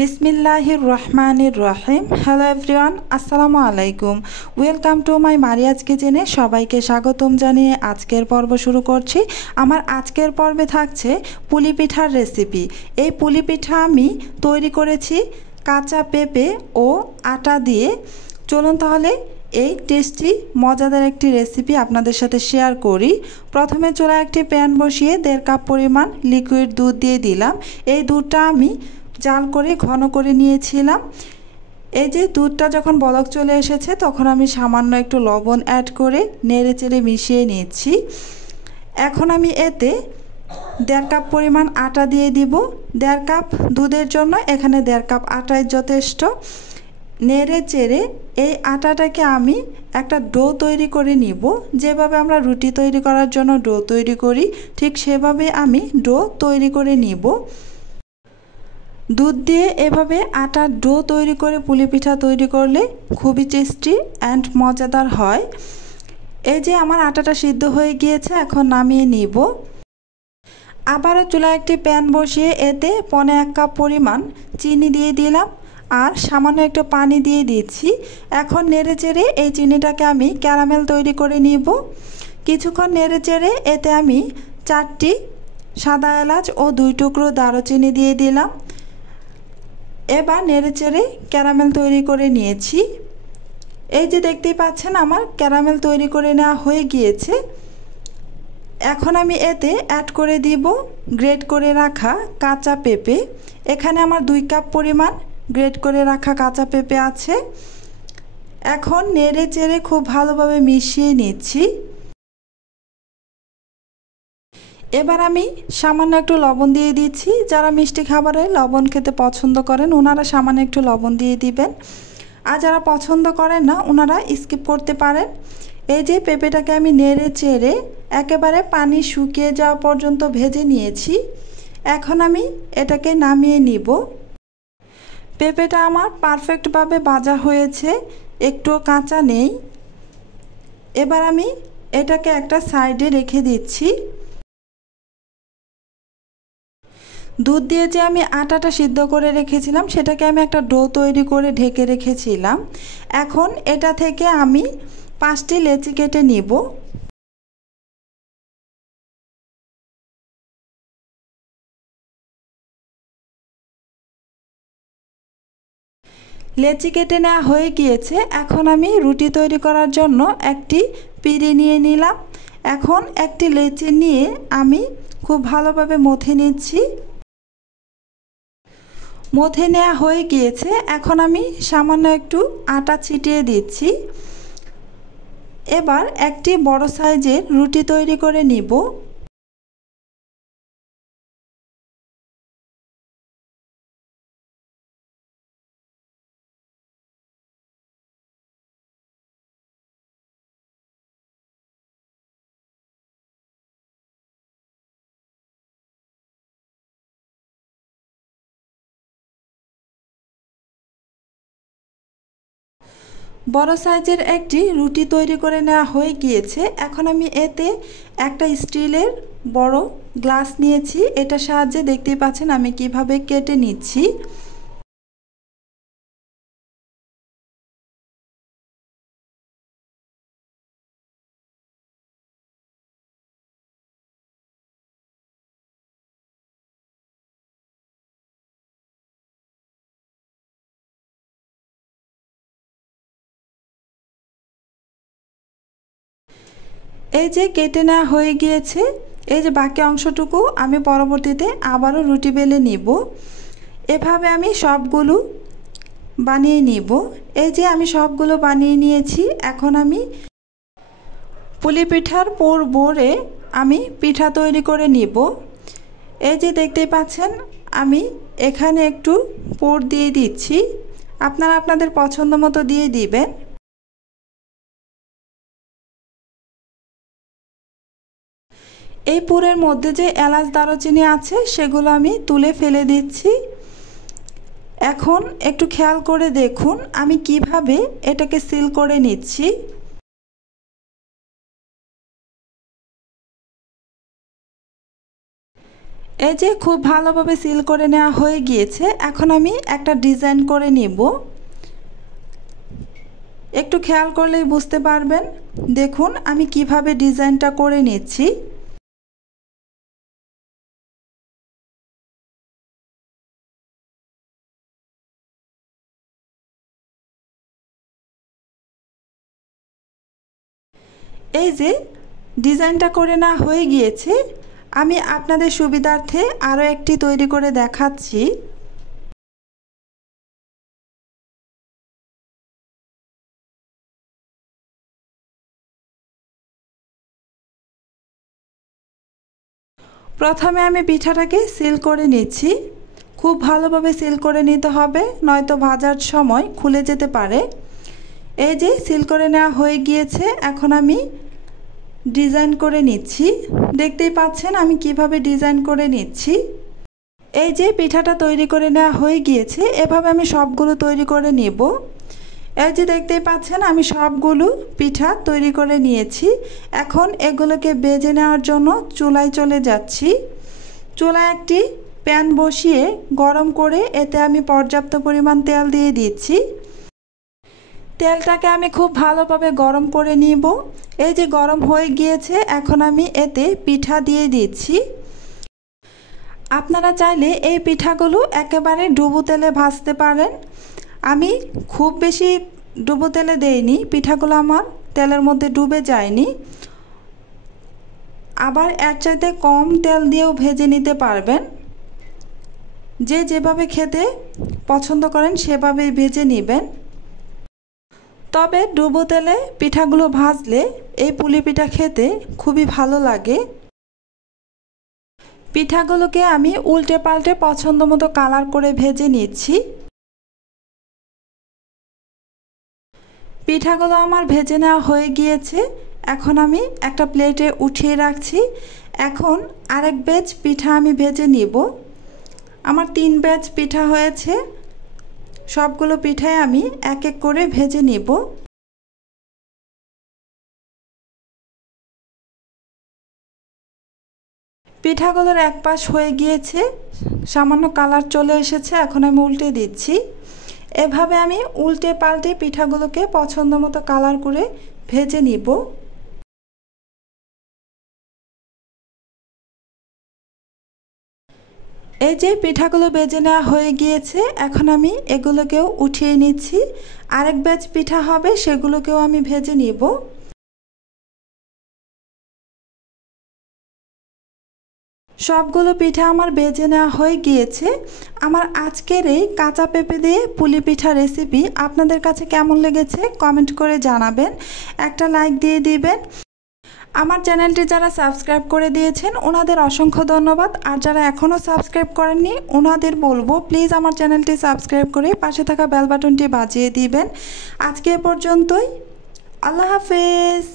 বিসমিল্লাহির রহমানির রহিম। Hello everyone, আসসালামু আলাইকুম। ওয়েলকাম টু মাই মারিয়াজ কিচেনে। সবাইকে স্বাগতম জানিয়ে আজকের পর্ব শুরু করছি। আমার আজকের পর্বে থাকছে পুলি পিঠার রেসিপি। এই পুলি পিঠা আমি তৈরি করেছি কাঁচা পেঁপে ও আটা দিয়ে। চলুন তাহলে এই টেস্টি মজাদার একটি রেসিপি আপনাদের সাথে শেয়ার করি। প্রথমে চুলায় একটি প্যান বসিয়ে 1.5 কাপ পরিমাণ লিকুইড দুধ দিয়ে দিলাম। এই দুধটা আমি জাল করে ঘন করে নিয়েছিলাম। এই যে দুধটা যখন বলক চলে এসেছে তখন আমি সামান্য একটু লবণ অ্যাড করে নেড়ে চেড়ে মিশিয়ে নিয়েছি। এখন আমি এতে 1.5 কাপ পরিমাণ আটা দিয়ে দিব। 1.5 কাপ দুধের জন্য এখানে 1.5 কাপ আটাই যথেষ্ট। নেড়ে চেড়ে এই আটাটাকে আমি একটা ডো তৈরি করে নিব। যেভাবে আমরা রুটি তৈরি করার জন্য ডো তৈরি করি ঠিক সেভাবে আমি ডো তৈরি করে নিব। দুধ দিয়ে এভাবে আটার ডো তৈরি করে পুলি পিঠা তৈরি করলে খুবই টেস্টি অ্যান্ড মজাদার হয়। এই যে আমার আটাটা সিদ্ধ হয়ে গিয়েছে, এখন নামিয়ে নিব। আবারও চুলায় একটি প্যান বসিয়ে এতে 1.25 কাপ পরিমাণ চিনি দিয়ে দিলাম আর সামান্য একটু পানি দিয়ে দিচ্ছি। এখন নেড়ে চেড়ে এই চিনিটাকে আমি ক্যারামেল তৈরি করে নিব। কিছুক্ষণ নেড়ে চেড়ে এতে আমি 4টি সাদা এলাচ ও 2 টুকরো দারুচিনি দিয়ে দিলাম। এবার নেড়েচেড়ে ক্যারামেল তৈরি করে নিয়েছি। এই যে দেখতেই পাচ্ছেন আমার ক্যারামেল তৈরি করে নেওয়া হয়ে গিয়েছে। এখন আমি এতে অ্যাড করে দিব গ্রেট করে রাখা কাঁচা পেঁপে। এখানে আমার 2 কাপ পরিমাণ গ্রেট করে রাখা কাঁচা পেঁপে আছে। এখন নেড়েচেড়ে খুব ভালোভাবে মিশিয়ে নিচ্ছি। এবার আমি সামান্য একটু লবণ দিয়ে দিচ্ছি। যারা মিষ্টি খাবারে লবণ খেতে পছন্দ করেন ওনারা সামান্য একটু লবণ দিয়ে দিবেন, আর যারা পছন্দ করেন না ওনারা স্কিপ করতে পারেন। এই যে পেঁপেটাকে আমি নেড়ে চেড়ে একেবারে পানি শুকিয়ে যাওয়া পর্যন্ত ভেজে নিয়েছি। এখন আমি এটাকে নামিয়ে নিব। পেঁপেটা আমার পারফেক্টভাবে ভাজা হয়েছে, একটুও কাঁচা নেই। এবার আমি এটাকে একটা সাইডে রেখে দিচ্ছি। দুধ দিয়ে যে আমি আটাটা সিদ্ধ করে রেখেছিলাম সেটাকে আমি একটা ডো তৈরি করে ঢেকে রেখেছিলাম। এখন এটা থেকে আমি 5টি লেচি কেটে নিব। লেচি কেটে নেওয়া হয়ে গিয়েছে। এখন আমি রুটি তৈরি করার জন্য একটি পিঁড়ি নিয়ে নিলাম। এখন একটি লেচি নিয়ে আমি খুব ভালোভাবে মথে নিচ্ছি। মথে নেওয়া হয়ে গিয়েছে। এখন আমি সামান্য একটু আটা ছিটিয়ে দিচ্ছি। এবার একটি বড় সাইজের রুটি তৈরি করে নিব। বড় সাইজের একটি রুটি তৈরি করে নেওয়া হয়ে গিয়েছে। এখন আমি এতে একটা স্টিলের বড় গ্লাস নিয়েছি। এটার সাহায্যে দেখতেই পাচ্ছেন আমি কিভাবে কেটে নিচ্ছি। এই যে কেটে নেওয়া হয়ে গিয়েছে। এই যে বাকি অংশটুকু আমি পরবর্তীতে আবারও রুটি বেলে নিব। এভাবে আমি সবগুলো বানিয়ে নিব। এই যে আমি সবগুলো বানিয়ে নিয়েছি। এখন আমি পুলি পিঠার পুর ভরে আমি পিঠা তৈরি করে নিব। এই যে দেখতেই পাচ্ছেন আমি এখানে একটু পুর দিয়ে দিচ্ছি। আপনারা আপনাদের পছন্দ মতো দিয়ে দিবেন। এই পুরের মধ্যে যে এলাচ দারুচিনি আছে সেগুলো আমি তুলে ফেলে দিচ্ছি। এখন একটু খেয়াল করে দেখুন আমি কিভাবে এটাকে সিল করে নিচ্ছি। এই যে খুব ভালোভাবে সিল করে নেওয়া হয়ে গিয়েছে। এখন আমি একটা ডিজাইন করে নিব। একটু খেয়াল করলেই বুঝতে পারবেন। দেখুন আমি কিভাবে ডিজাইনটা করে নিচ্ছি। এই যে ডিজাইনটা করে না হয়ে গিয়েছে, আমি আপনাদের সুবিধার্থে আরও একটি তৈরি করে দেখাচ্ছি। প্রথমে আমি পিঠাটাকে সিল করে নিচ্ছি। খুব ভালোভাবে সিল করে নিতে হবে, নয়তো ভাজার সময় খুলে যেতে পারে। এই যে সিল করে নেওয়া হয়ে গিয়েছে। এখন আমি ডিজাইন করে নিচ্ছি। দেখতেই পাচ্ছেন আমি কিভাবে ডিজাইন করে নিচ্ছি। এই যে পিঠাটা তৈরি করে নেওয়া হয়ে গিয়েছে, এভাবে আমি সবগুলো তৈরি করে নেব। এই যে দেখতেই পাচ্ছেন আমি সবগুলো পিঠা তৈরি করে নিয়েছি। এখন এগুলোকে বেজে নেওয়ার জন্য চুলায় চলে যাচ্ছি। চুলায় একটি প্যান বসিয়ে গরম করে এতে আমি পর্যাপ্ত পরিমাণ তেল দিয়ে দিচ্ছি। তেলটাকে আমি খুব ভালোভাবে গরম করে নিব। এই যে গরম হয়ে গিয়েছে, এখন আমি এতে পিঠা দিয়ে দিচ্ছি। আপনারা চাইলে এই পিঠাগুলো একেবারে ডুবো তেলে ভাজতে পারেন। আমি খুব বেশি ডুবো তেলে দেইনি, পিঠাগুলো আমার তেলের মধ্যে ডুবে যায়নি। আবার এর চাইতে কম তেল দিয়েও ভেজে নিতে পারবেন। যে যেভাবে খেতে পছন্দ করেন সেভাবেই ভেজে নেবেন। তবে ডুবো তেলে পিঠাগুলো ভাজলে এই পুলি পিঠা খেতে খুবই ভালো লাগে। পিঠাগুলোকে আমি উল্টে পাল্টে পছন্দ মতো কালার করে ভেজে নিচ্ছি। পিঠাগুলো আমার ভেজে নেওয়া হয়ে গিয়েছে। এখন আমি একটা প্লেটে উঠিয়ে রাখছি। এখন আরেক ব্যাচ পিঠা আমি ভেজে নিব। আমার 3 ব্যাচ পিঠা হয়েছে। সবগুলো পিঠাই আমি এক এক করে ভেজে নিব। পিঠাগুলোর এক পাশ হয়ে গিয়েছে, সামান্য কালার চলে এসেছে। এখন আমি উল্টে দিচ্ছি। এভাবে আমি উল্টে পাল্টে পিঠাগুলোকে পছন্দ মতো কালার করে ভেজে নিব। এই যে পিঠাগুলো ভেজে নেওয়া হয়ে গিয়েছে, এখন আমি এগুলোকেও উঠিয়ে নিচ্ছি। আরেক ব্যাচ পিঠা হবে, সেগুলোকেও আমি ভেজে নিব। সবগুলো পিঠা আমার ভেজে নেওয়া হয়ে গিয়েছে। আমার আজকের এই কাঁচা পেঁপে দিয়ে পুলি পিঠা রেসিপি আপনাদের কাছে কেমন লেগেছে কমেন্ট করে জানাবেন। একটা লাইক দিয়ে দিবেন। আমার চ্যানেলটি যারা সাবস্ক্রাইব করে দিয়েছেন ওনাদের অসংখ্য ধন্যবাদ। আর যারা এখনও সাবস্ক্রাইব করেননি ওনাদের বলবো প্লিজ আমার চ্যানেলটি সাবস্ক্রাইব করে পাশে থাকা বেল বাটনটি বাজিয়ে দিবেন। আজকে এ পর্যন্তই। আল্লাহ হাফেজ।